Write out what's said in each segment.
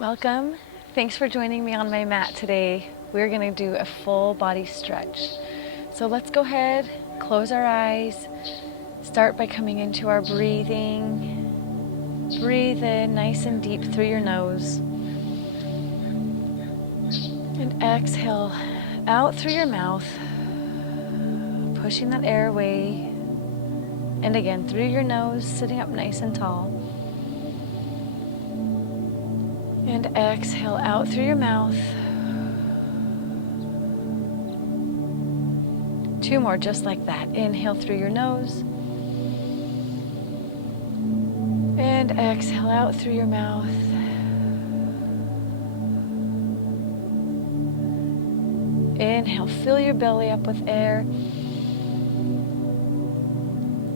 Welcome. Thanks for joining me on my mat today. We're going to do a full body stretch. So let's go ahead, close our eyes, start by coming into our breathing. Breathe in nice and deep through your nose. And exhale out through your mouth, pushing that air away. And again, through your nose, sitting up nice and tall. And exhale out through your mouth. 2 more just like that. Inhale through your nose. And exhale out through your mouth. Inhale, fill your belly up with air.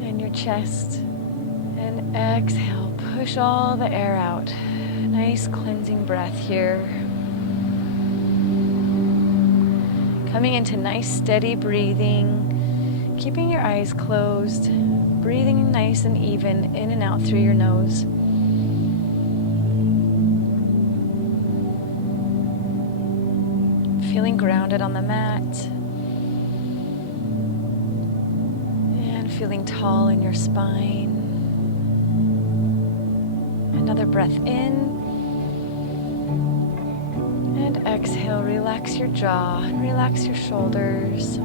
And your chest. And exhale, push all the air out. Nice cleansing breath here. Coming into nice steady breathing, keeping your eyes closed, breathing nice and even in and out through your nose. Feeling grounded on the mat and feeling tall in your spine. Another breath in. And exhale, relax your jaw and relax your shoulders.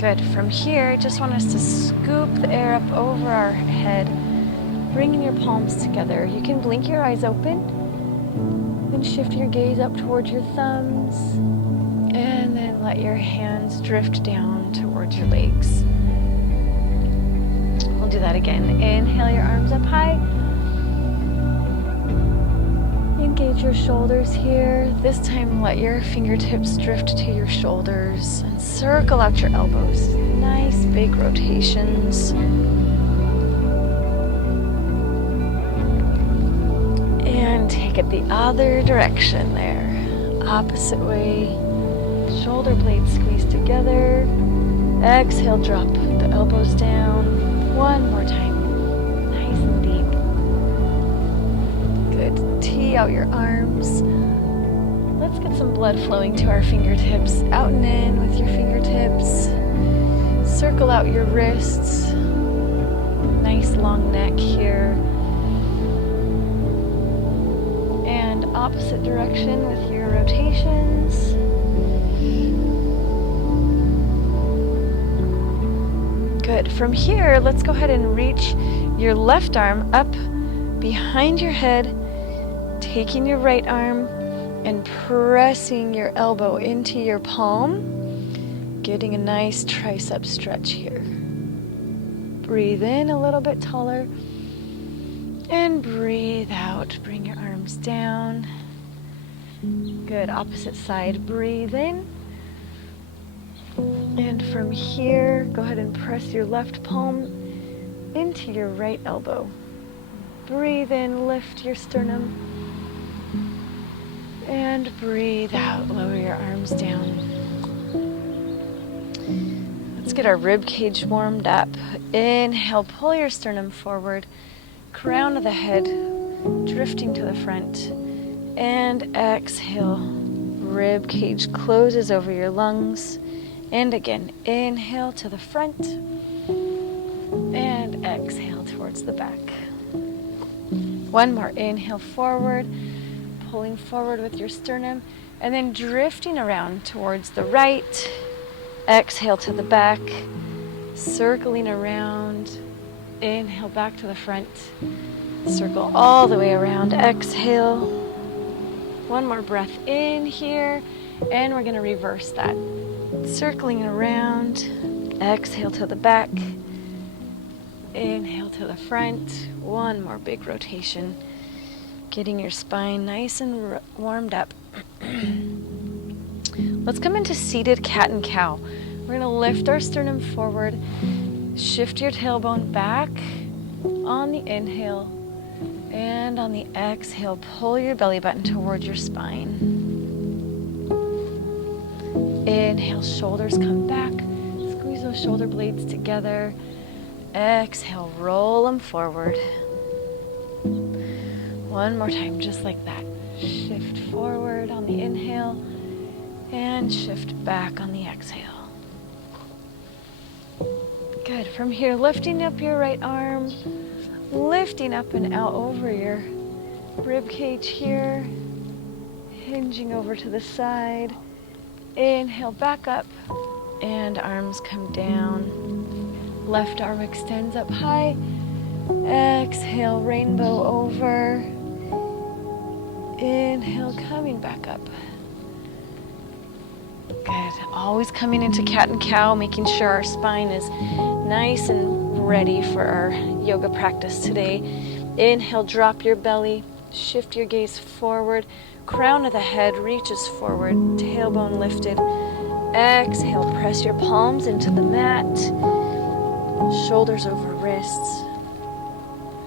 Good. From here, just want us to scoop the air up over our head, bringing your palms together. You can blink your eyes open, then shift your gaze up towards your thumbs, and then let your hands drift down towards your legs. We'll do that again. Inhale your arms up high. Engage your shoulders here. This time let your fingertips drift to your shoulders and circle out your elbows. Nice big rotations. And take it the other direction there. Opposite way. Shoulder blades squeeze together. Exhale, drop the elbows down. One more time. Nice and deep. Good. Tee out your arms. Let's get some blood flowing to our fingertips. Out and in with your fingertips. Circle out your wrists. Nice long neck here. And opposite direction with your rotations. Good. From here, let's go ahead and reach your left arm up behind your head, taking your right arm and pressing your elbow into your palm, getting a nice tricep stretch here. Breathe in a little bit taller and breathe out. Bring your arms down. Good. Opposite side. Breathe in. And from here, go ahead and press your left palm into your right elbow. Breathe in, lift your sternum. And breathe out, lower your arms down. Let's get our rib cage warmed up. Inhale, pull your sternum forward. Crown of the head drifting to the front. And exhale, rib cage closes over your lungs. And again, inhale to the front and exhale towards the back. One more, inhale forward, pulling forward with your sternum, and then drifting around towards the right. Exhale to the back, circling around. Inhale back to the front, circle all the way around. Exhale. One more breath in here, and we're going to reverse that. Circling around, exhale to the back, inhale to the front. One more big rotation, getting your spine nice and warmed up. Let's come into seated cat and cow. We're going to lift our sternum forward, shift your tailbone back on the inhale, and on the exhale, pull your belly button towards your spine. Inhale, shoulders come back. Squeeze those shoulder blades together. Exhale, roll them forward. One more time, just like that. Shift forward on the inhale and shift back on the exhale. Good. From here, lifting up your right arm, lifting up and out over your rib cage here, hinging over to the side. Inhale, back up, and arms come down. Left arm extends up high. Exhale, rainbow over. Inhale, coming back up. Good. Always coming into cat and cow, making sure our spine is nice and ready for our yoga practice today. Inhale, drop your belly, shift your gaze forward. Crown of the head reaches forward, tailbone lifted. Exhale, press your palms into the mat, shoulders over wrists.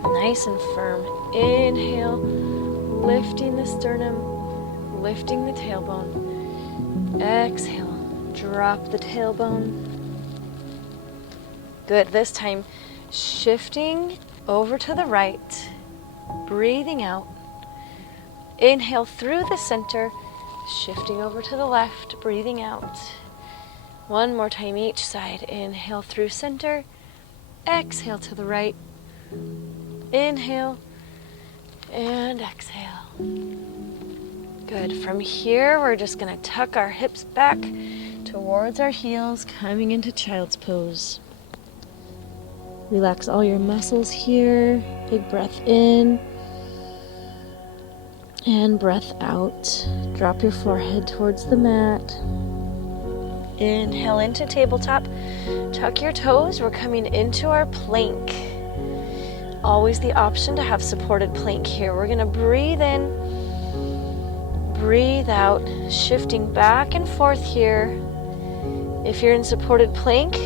Nice and firm. Inhale, lifting the sternum, lifting the tailbone. Exhale, drop the tailbone. Good. This time, shifting over to the right, breathing out. Inhale through the center, shifting over to the left, breathing out. One more time each side. Inhale through center, exhale to the right. Inhale and exhale. Good. From here, we're just going to tuck our hips back towards our heels, coming into child's pose. Relax all your muscles here. Big breath in and breath out. Drop your forehead towards the mat. Inhale into tabletop. Tuck your toes. We're coming into our plank. Always the option to have supported plank here. We're going to breathe in, breathe out, shifting back and forth here. If you're in supported plank,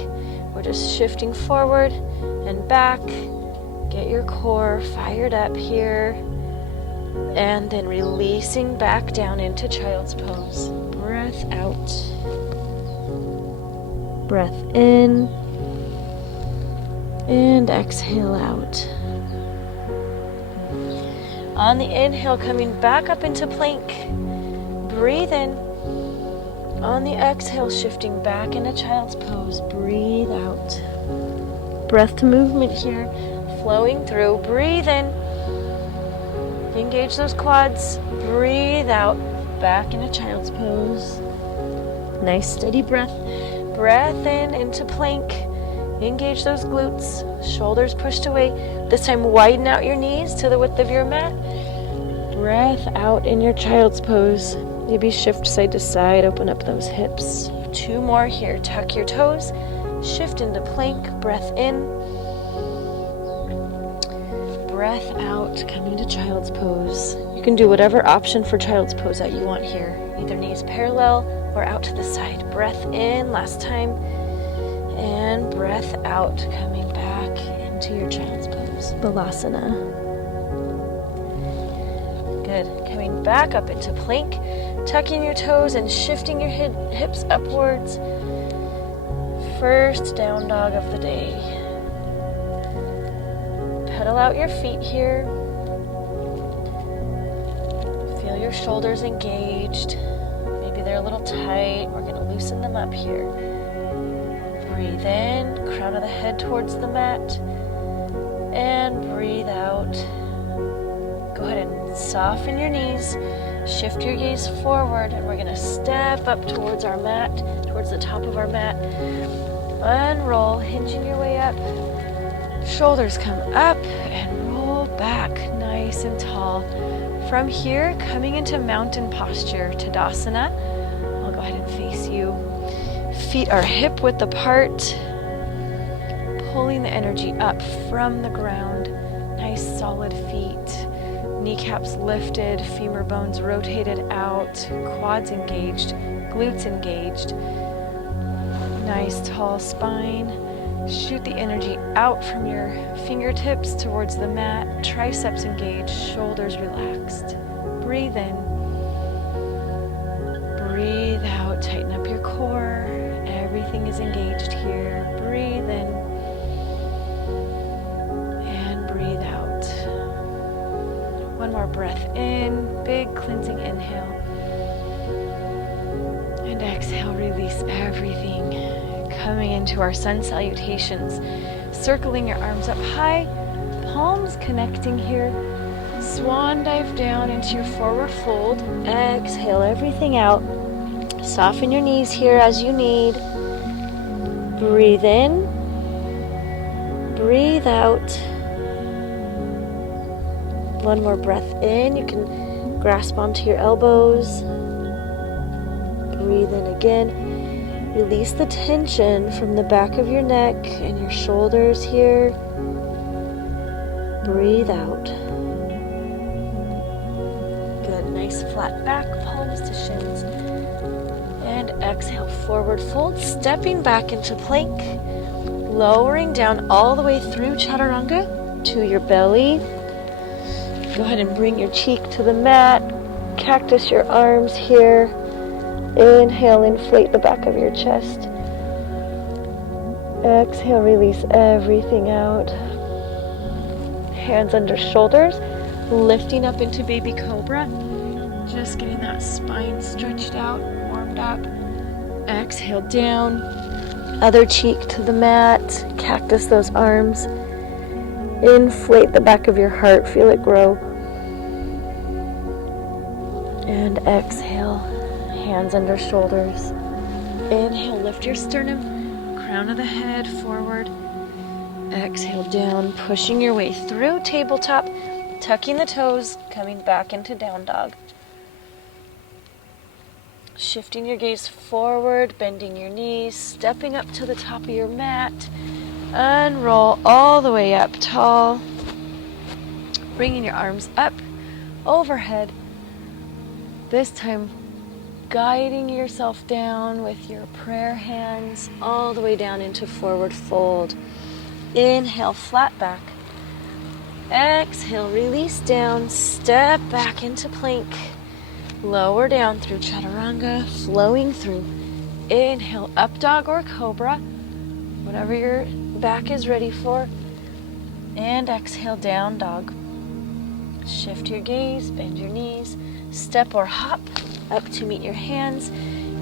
we're just shifting forward and back. Get your core fired up here. And then releasing back down into child's pose. Breath out. Breath in. And exhale out. On the inhale, coming back up into plank. Breathe in. On the exhale, shifting back into child's pose. Breathe out. Breath to movement here. Flowing through. Breathe in. Engage those quads. Breathe out. Back into child's pose. Nice steady breath. Breath in into plank. Engage those glutes. Shoulders pushed away. This time widen out your knees to the width of your mat. Breath out in your child's pose. Maybe shift side to side. Open up those hips. 2 more here. Tuck your toes. Shift into plank. Breath in. Breath out, coming to child's pose. You can do whatever option for child's pose that you want here. Either knees parallel or out to the side. Breath in, last time. And breath out, coming back into your child's pose. Balasana. Good. Coming back up into plank. Tucking your toes and shifting your hips upwards. First down dog of the day. Pedal out your feet here. Feel your shoulders engaged. Maybe they're a little tight. We're going to loosen them up here. Breathe in, crown of the head towards the mat. And breathe out. Go ahead and soften your knees. Shift your gaze forward, and we're going to step up towards our mat, towards the top of our mat. Unroll, hinging your way up. Shoulders come up and roll back, nice and tall. From here, coming into mountain posture, Tadasana. I'll go ahead and face you. Feet are hip width apart, pulling the energy up from the ground. Nice solid feet. Kneecaps lifted, femur bones rotated out, quads engaged, glutes engaged. Nice tall spine. Shoot the energy out from your fingertips towards the mat. Triceps engaged, shoulders relaxed. Breathe in. Breathe out, tighten up your core. Everything is engaged here. Breathe in. And breathe out. One more breath in, big cleansing inhale. And exhale, release everything. Coming into our sun salutations. Circling your arms up high, palms connecting here. Swan dive down into your forward fold. Exhale everything out. Soften your knees here as you need. Breathe in. Breathe out. One more breath in. You can grasp onto your elbows. Breathe in again. Release the tension from the back of your neck and your shoulders here. Breathe out. Good. Nice flat back, palms to shins. And exhale, forward fold, stepping back into plank, lowering down all the way through chaturanga to your belly. Go ahead and bring your cheek to the mat, cactus your arms here. Inhale, inflate the back of your chest. Exhale, release everything out. Hands under shoulders, lifting up into baby cobra. Just getting that spine stretched out, warmed up. Exhale down, other cheek to the mat, cactus those arms. Inflate the back of your heart, feel it grow. And exhale, hands under shoulders. Inhale, lift your sternum, crown of the head forward. Exhale down, pushing your way through tabletop, tucking the toes, coming back into down dog. Shifting your gaze forward, bending your knees, stepping up to the top of your mat. Unroll all the way up tall. Bringing your arms up, overhead. This time, guiding yourself down with your prayer hands all the way down into forward fold. Inhale, flat back. Exhale, release down, step back into plank. Lower down through chaturanga, flowing through. Inhale, up dog or cobra, whatever your back is ready for. And exhale, down dog. Shift your gaze, bend your knees, step or hop up to meet your hands.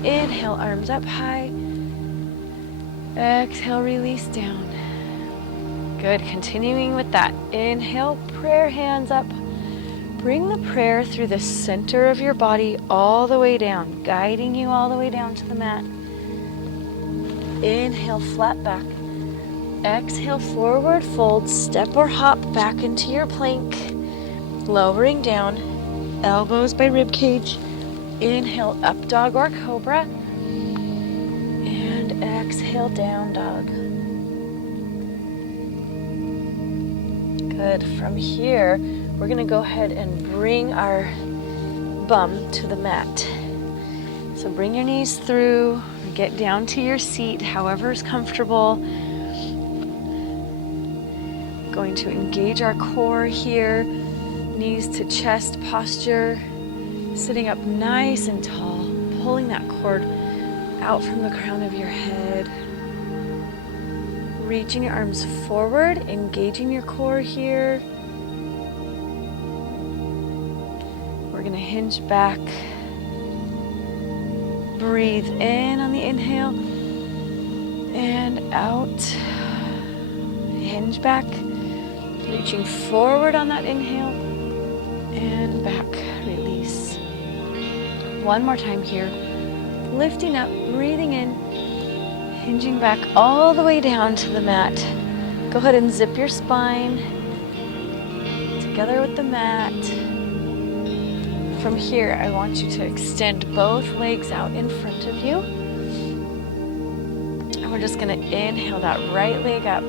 Inhale, arms up high. Exhale, release down. Good, continuing with that. Inhale, prayer hands up. Bring the prayer through the center of your body all the way down, guiding you all the way down to the mat. Inhale, flat back. Exhale, forward fold, step or hop back into your plank. Lowering down, elbows by rib cage. Inhale, up dog or cobra. And exhale, down dog. Good. From here, we're going to go ahead and bring our bum to the mat. So bring your knees through, get down to your seat, however is comfortable. Going to engage our core here, knees to chest posture, sitting up nice and tall, pulling that cord out from the crown of your head. Reaching your arms forward, engaging your core here. We're going to hinge back. Breathe in on the inhale and out. Hinge back. Reaching forward on that inhale and back. Release. One more time here. Lifting up, breathing in. Hinging back all the way down to the mat. Go ahead and zip your spine together with the mat. From here, I want you to extend both legs out in front of you. And we're just going to inhale that right leg up,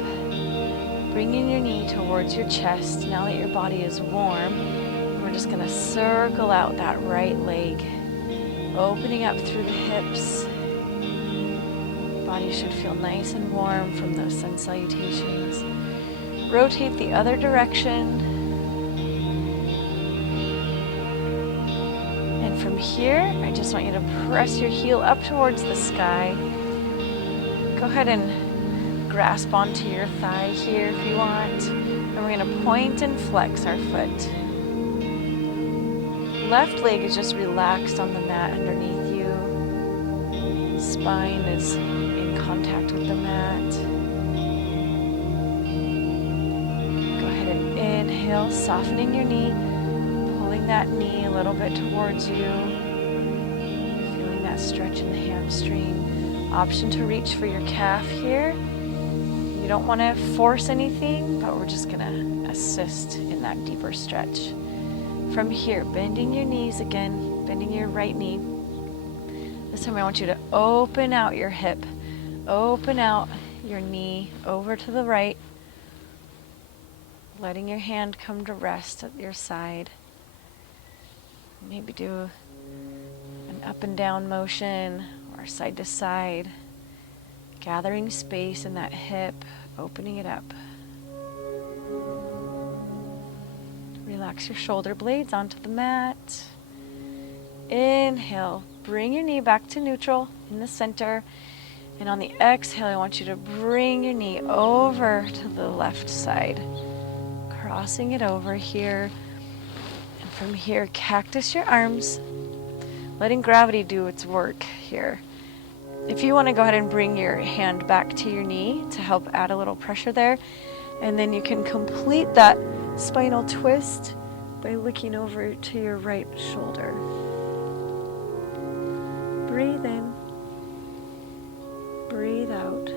bringing your knee towards your chest. Now that your body is warm, we're just going to circle out that right leg, opening up through the hips. Body should feel nice and warm from those sun salutations. Rotate the other direction. And from here, I just want you to press your heel up towards the sky. Go ahead and grasp onto your thigh here if you want. And we're going to point and flex our foot. Left leg is just relaxed on the mat underneath you. Spine is in contact with the mat. Go ahead and inhale, softening your knee, pulling that knee a little bit towards you. Feeling that stretch in the hamstring. Option to reach for your calf here. You don't want to force anything, but we're just going to assist in that deeper stretch. From here, bending your knees again, bending your right knee. This time I want you to open out your hip, open out your knee over to the right, letting your hand come to rest at your side. Maybe do an up and down motion or side to side, gathering space in that hip, opening it up. Relax your shoulder blades onto the mat. Inhale, bring your knee back to neutral in the center. And on the exhale, I want you to bring your knee over to the left side, crossing it over here. And from here, cactus your arms, letting gravity do its work here. If you want to go ahead and bring your hand back to your knee to help add a little pressure there, and then you can complete that spinal twist by looking over to your right shoulder. Breathe in, breathe out.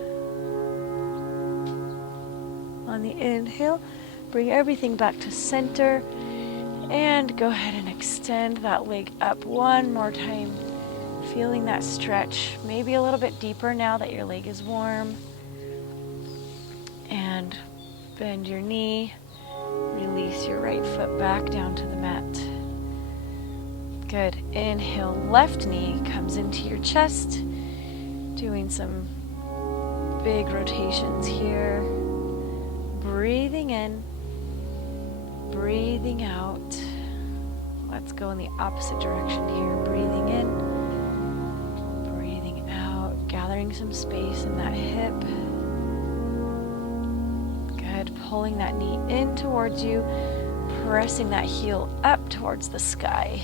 On the inhale, bring everything back to center and go ahead and extend that leg up one more time. Feeling that stretch, maybe a little bit deeper now that your leg is warm. And bend your knee. Release your right foot back down to the mat. Good. Inhale, left knee comes into your chest. Doing some big rotations here. Breathing in, breathing out. Let's go in the opposite direction here. Breathing in, breathing out. Gathering some space in that hip. Pulling that knee in towards you, pressing that heel up towards the sky.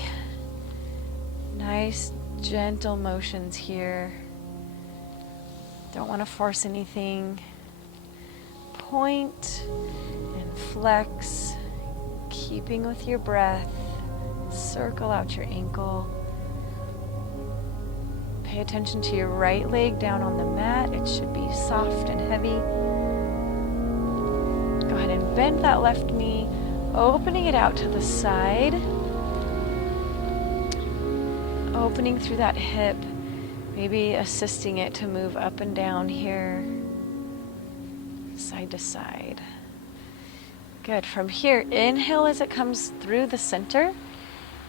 Nice, gentle motions here. Don't want to force anything. Point and flex, keeping with your breath. Circle out your ankle. Pay attention to your right leg down on the mat. It should be soft and heavy. Go ahead and bend that left knee, opening it out to the side. Opening through that hip, maybe assisting it to move up and down here, side to side. Good. From here, inhale as it comes through the center,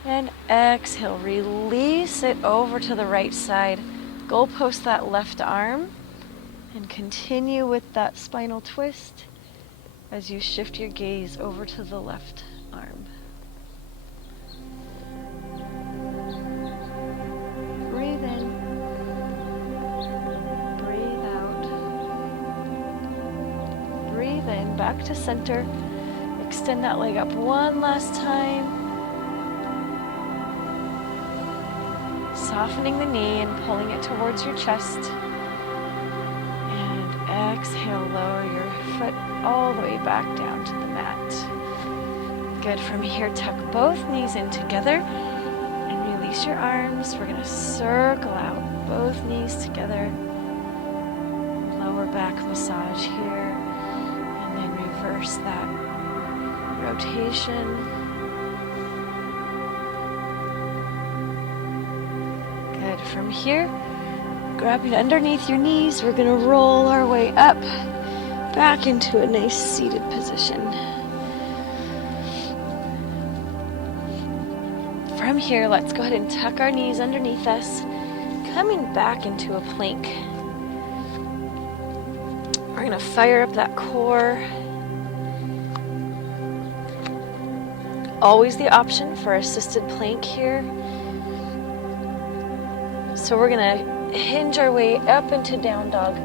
and exhale, release it over to the right side. Goalpost that left arm, and continue with that spinal twist as you shift your gaze over to the left arm. Breathe in, breathe out. Breathe in, back to center. Extend that leg up one last time. Softening the knee and pulling it towards your chest. Exhale, lower your foot all the way back down to the mat. Good. From here, tuck both knees in together and release your arms. We're going to circle out both knees together. Lower back massage here. And then reverse that rotation. Good. From here, grabbing underneath your knees, we're going to roll our way up, back into a nice seated position. From here, let's go ahead and tuck our knees underneath us, coming back into a plank. We're going to fire up that core. Always the option for assisted plank here. So we're going to hinge our way up into down dog.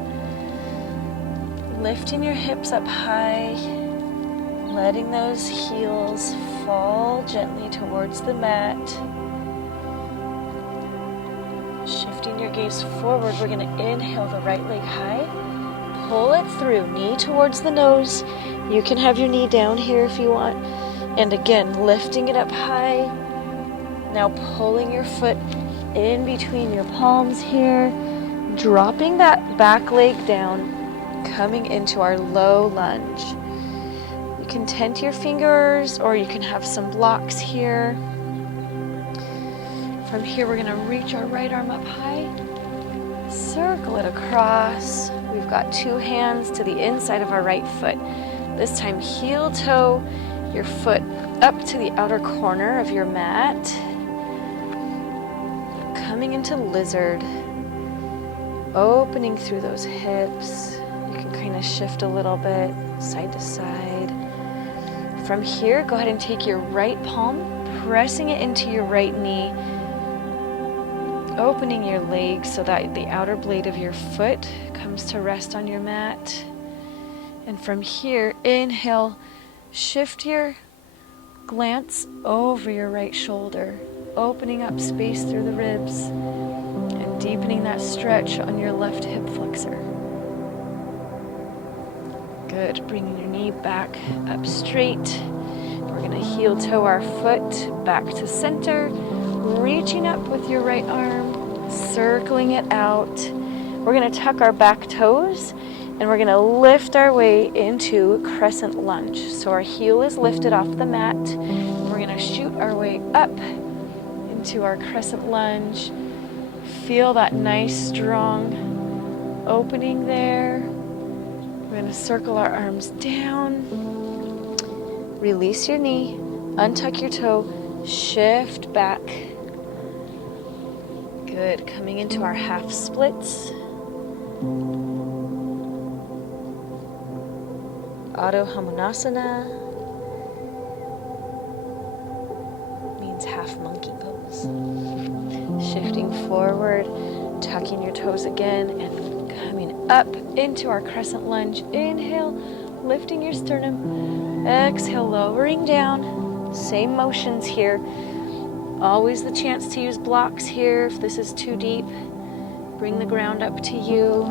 Lifting your hips up high, letting those heels fall gently towards the mat. Shifting your gaze forward, we're going to inhale the right leg high. Pull it through, knee towards the nose. You can have your knee down here if you want. And again, lifting it up high. Now pulling your foot in between your palms here. Dropping that back leg down. Coming into our low lunge. You can tent your fingers or you can have some blocks here. From here, we're going to reach our right arm up high. Circle it across. We've got two hands to the inside of our right foot. This time, heel toe your foot up to the outer corner of your mat. Coming into lizard. Opening through those hips. You can kind of shift a little bit side to side. From here, go ahead and take your right palm, pressing it into your right knee. Opening your legs so that the outer blade of your foot comes to rest on your mat. And from here, inhale, shift your glance over your right shoulder, opening up space through the ribs and deepening that stretch on your left hip flexor. Good, bringing your knee back up straight. We're going to heel toe our foot back to center. Reaching up with your right arm, circling it out. We're going to tuck our back toes and we're going to lift our way into crescent lunge. So our heel is lifted off the mat. We're going to shoot our way up into our crescent lunge. Feel that nice, strong opening there. We're going to circle our arms down. Release your knee, untuck your toe, shift back. Good, coming into our half splits. Adho Hamonasana means half monkey pose. Shifting forward, tucking your toes again, and coming up into our crescent lunge. Inhale, lifting your sternum. Exhale, lowering down. Same motions here. Always the chance to use blocks here if this is too deep. Bring the ground up to you.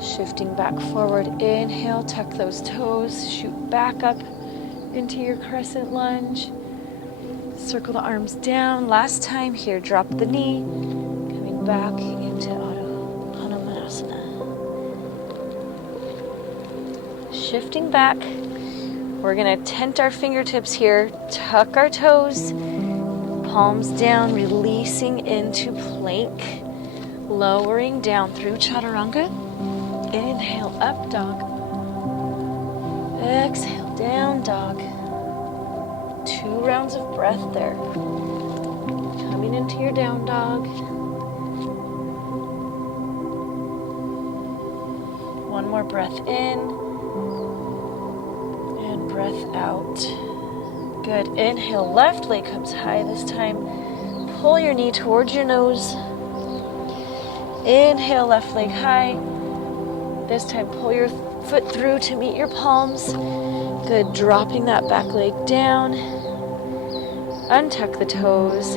Shifting back forward. Inhale, tuck those toes. Shoot back up into your crescent lunge. Circle the arms down. Last time here, drop the knee. Coming back into Adho Hamonasana. Shifting back. We're going to tent our fingertips here, tuck our toes, palms down, releasing into plank, lowering down through chaturanga. Inhale, up dog. Exhale, down dog. 2 rounds of breath there. Coming into your down dog. 1 more breath in. Breath out. Good. Inhale, left leg comes high this time. Pull your knee towards your nose. Inhale, left leg high. This time, pull your foot through to meet your palms. Good. Dropping that back leg down. Untuck the toes.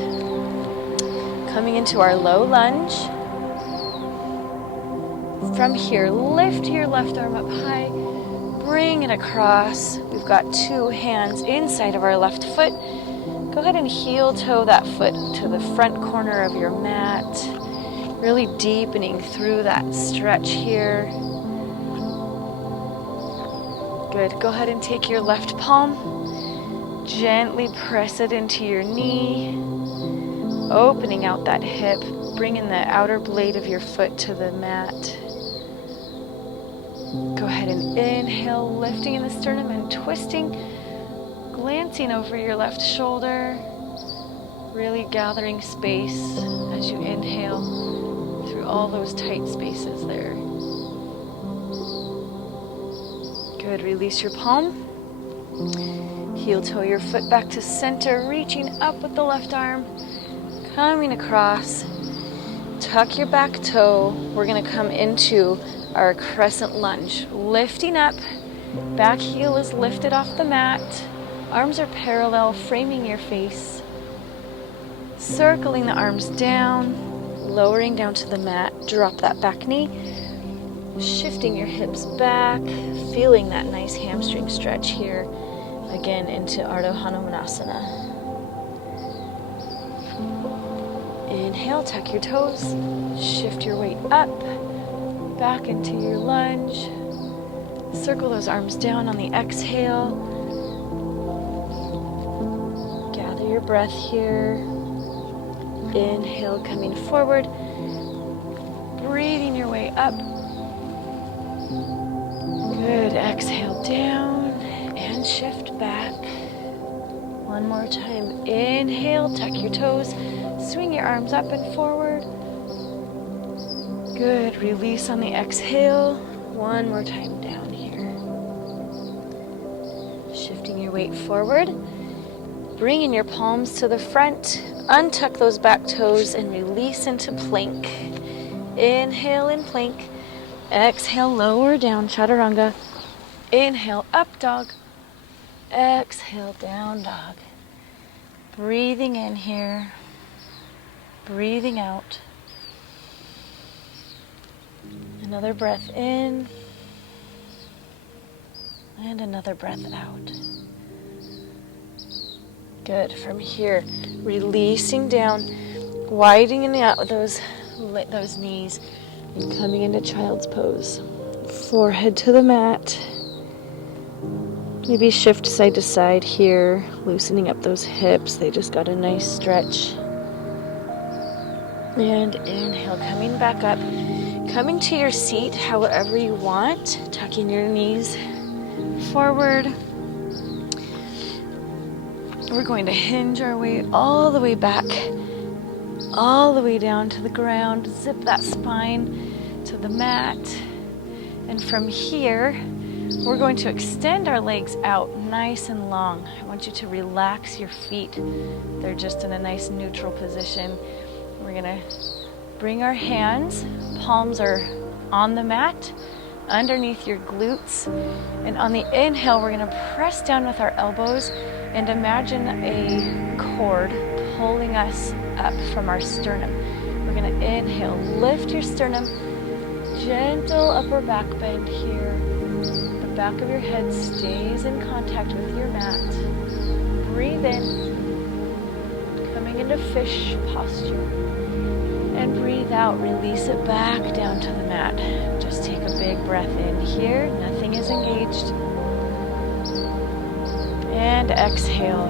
Coming into our low lunge. From here, lift your left arm up high. Bring it across. We've got 2 hands inside of our left foot. Go ahead and heel toe that foot to the front corner of your mat. Really deepening through that stretch here. Good. Go ahead and take your left palm. Gently press it into your knee. Opening out that hip. Bringing the outer blade of your foot to the mat. Go ahead and inhale, lifting in the sternum and twisting, glancing over your left shoulder, really gathering space as you inhale through all those tight spaces there. Good, release your palm. Heel toe your foot back to center, reaching up with the left arm, coming across. Tuck your back toe. We're going to come into our crescent lunge, lifting up, Back heel is lifted off the mat. Arms are parallel, framing your face. Circling the arms down, lowering down to the mat. Drop that back knee. Shifting your hips back, feeling that nice hamstring stretch here. Again, into Ardha Hanumanasana. Inhale, tuck your toes. Shift your weight up, back into your lunge. Circle those arms down on the exhale. Gather your breath here. Inhale, coming forward. Breathing your way up. Good. Exhale down and shift back. One more time. Inhale, tuck your toes. Swing your arms up and forward. Good. Release on the exhale. One more time down here. Shifting your weight forward. Bringing your palms to the front. Untuck those back toes and release into plank. Inhale in plank. Exhale, lower down, chaturanga. Inhale, up dog. Exhale, down dog. Breathing in here. Breathing out. Another breath in. And another breath out. Good. From here, releasing down, widening out those knees, and coming into child's pose. Forehead to the mat. Maybe shift side to side here, loosening up those hips. They just got a nice stretch. And inhale, coming back up. Coming to your seat however you want. Tucking your knees forward. We're going to hinge our way all the way back, all the way down to the ground. Zip that spine to the mat. And from here, we're going to extend our legs out nice and long. I want you to relax your feet. They're just in a nice neutral position. We're going to bring our hands, palms are on the mat, underneath your glutes. And on the inhale, we're going to press down with our elbows and imagine a cord pulling us up from our sternum. We're going to inhale, lift your sternum, gentle upper back bend here. The back of your head stays in contact with your mat. Breathe in, coming into fish posture. And breathe out, release it back down to the mat. Just take a big breath in here, nothing is engaged. And exhale.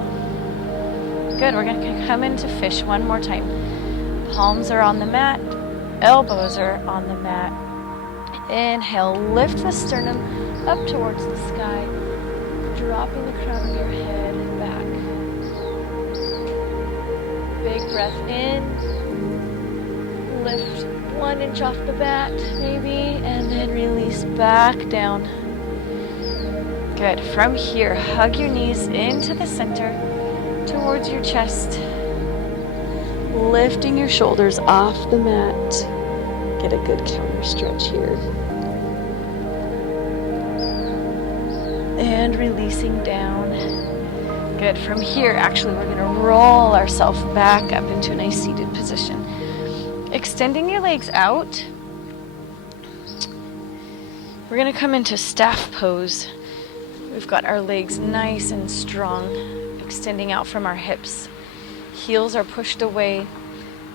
Good, we're gonna come into fish one more time. Palms are on the mat, elbows are on the mat. Inhale, lift the sternum up towards the sky, dropping the crown of your head back. Big breath in, lift 1 inch off the mat maybe, and then release back down. Good. From here, hug your knees into the center, towards your chest. Lifting your shoulders off the mat. Get a good counter stretch here. And releasing down. Good. From here, actually, we're going to roll ourselves back up into a nice seated position. Extending your legs out. We're going to come into staff pose. We've got our legs nice and strong, extending out from our hips. Heels are pushed away,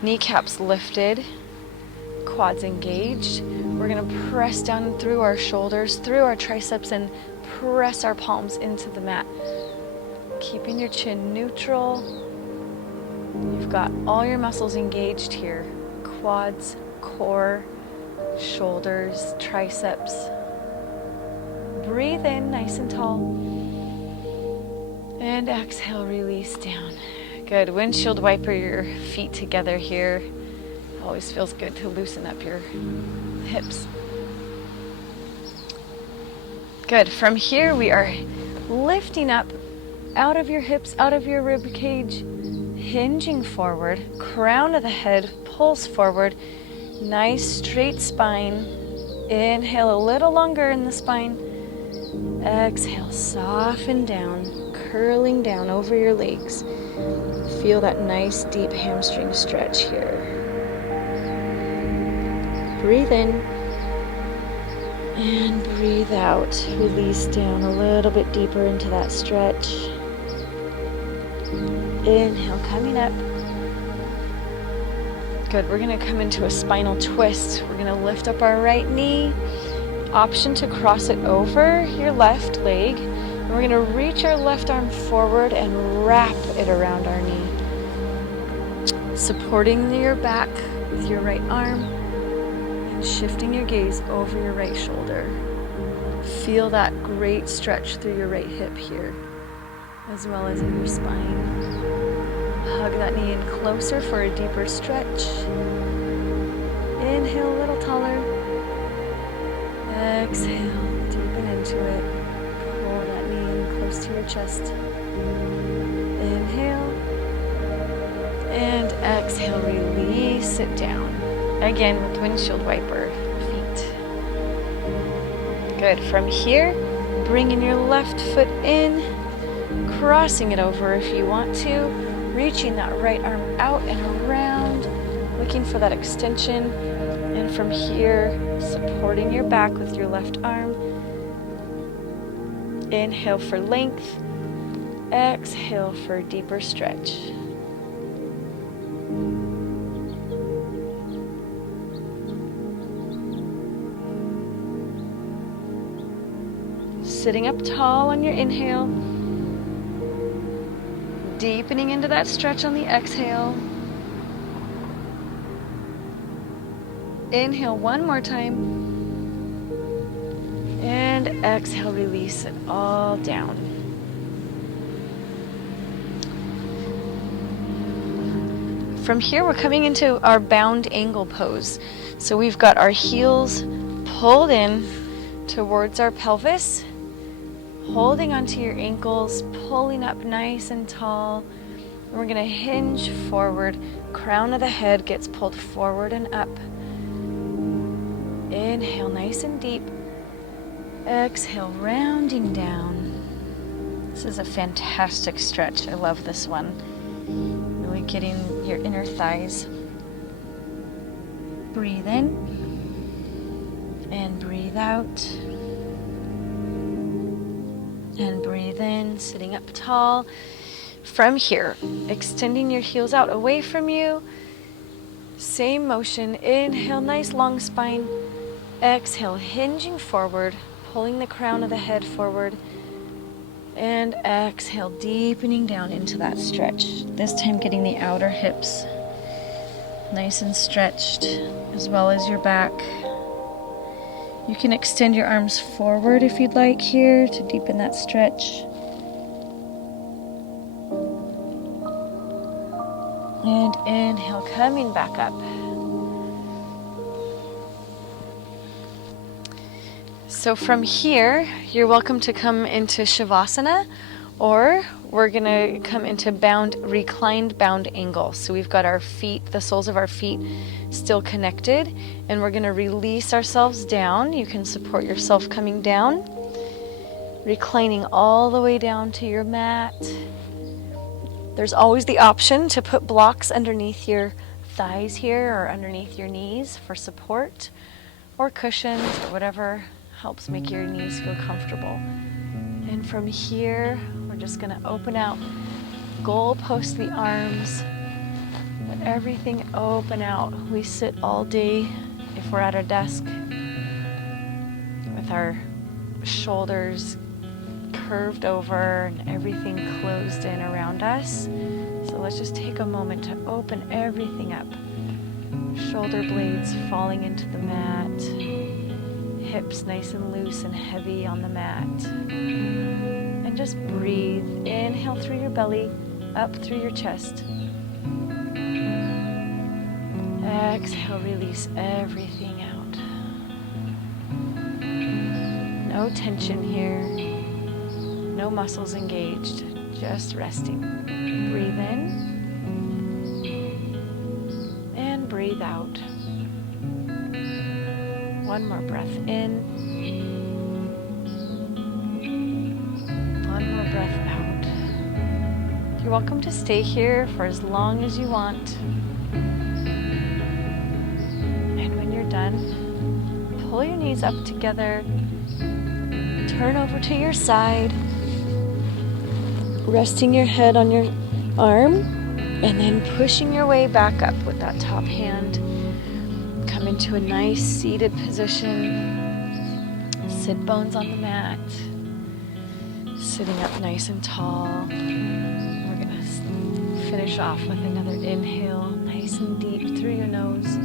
kneecaps lifted, quads engaged. We're going to press down through our shoulders, through our triceps, and press our palms into the mat. Keeping your chin neutral. You've got all your muscles engaged here. Quads, core, shoulders, triceps. Breathe in nice and tall. And exhale, release down. Good. Windshield wiper your feet together here. Always feels good to loosen up your hips. Good. From here, we are lifting up out of your hips, out of your rib cage, hinging forward, crown of the head pulls forward, nice straight spine. Inhale a little longer in the spine. Exhale, soften down, curling down over your legs. Feel that nice deep hamstring stretch here. Breathe in and breathe out. Release down a little bit deeper into that stretch. Inhale, coming up. Good, we're gonna come into a spinal twist. We're gonna lift up our right knee. Option to cross it over your left leg. And we're gonna reach our left arm forward and wrap it around our knee. Supporting your back with your right arm and shifting your gaze over your right shoulder. Feel that great stretch through your right hip here, as well as in your spine. Hug that knee in closer for a deeper stretch. Inhale a little taller. Exhale, deepen into it. Pull that knee in close to your chest. Inhale. And exhale, release it down. Again with windshield wiper feet. Good. From here, bringing your left foot in, crossing it over if you want to, reaching that right arm out and around, looking for that extension. And from here, supporting your back with your left arm. Inhale for length. Exhale for a deeper stretch. Sitting up tall on your inhale. Deepening into that stretch on the exhale. Inhale one more time. And exhale, release it all down. From here, we're coming into our bound angle pose. So we've got our heels pulled in towards our pelvis, holding onto your ankles, pulling up nice and tall. And we're gonna hinge forward. Crown of the head gets pulled forward and up. Inhale nice and deep. Exhale, rounding down. This is a fantastic stretch. I love this one. Really getting your inner thighs. Breathe in and breathe out. And breathe in, sitting up tall. From here, extending your heels out away from you. Same motion. Inhale, nice long spine. Exhale, hinging forward, pulling the crown of the head forward. And exhale, deepening down into that stretch. This time getting the outer hips nice and stretched, as well as your back. You can extend your arms forward if you'd like here to deepen that stretch. And inhale, coming back up. So from here, you're welcome to come into Shavasana, or we're gonna come into reclined bound angle. So we've got our feet, the soles of our feet still connected, and we're gonna release ourselves down. You can support yourself coming down, reclining all the way down to your mat. There's always the option to put blocks underneath your thighs here or underneath your knees for support, or cushions, or whatever helps make your knees feel comfortable. And from here, we're just gonna open out, goalpost the arms, let everything open out. We sit all day if we're at our desk with our shoulders curved over and everything closed in around us. So let's just take a moment to open everything up. Shoulder blades falling into the mat. Hips nice and loose and heavy on the mat. And just breathe. Inhale through your belly, up through your chest. Exhale, release everything out. No tension here. No muscles engaged. Just resting. Breathe in. And breathe out. One more breath in. You're welcome to stay here for as long as you want. And when you're done, pull your knees up together, turn over to your side, resting your head on your arm, and then pushing your way back up with that top hand. Come into a nice seated position. Sit bones on the mat. Sitting up nice and tall. We're going to finish off with another inhale, nice and deep through your nose.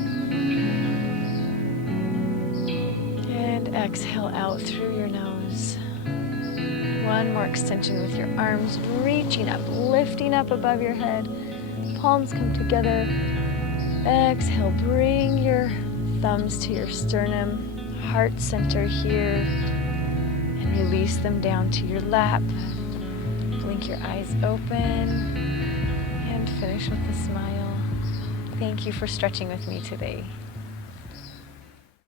And exhale out through your nose. One more extension with your arms reaching up, lifting up above your head. Palms come together. Exhale, bring your thumbs to your sternum, heart center here, and release them down to your lap. Blink your eyes open and finish with a smile. Thank you for stretching with me today.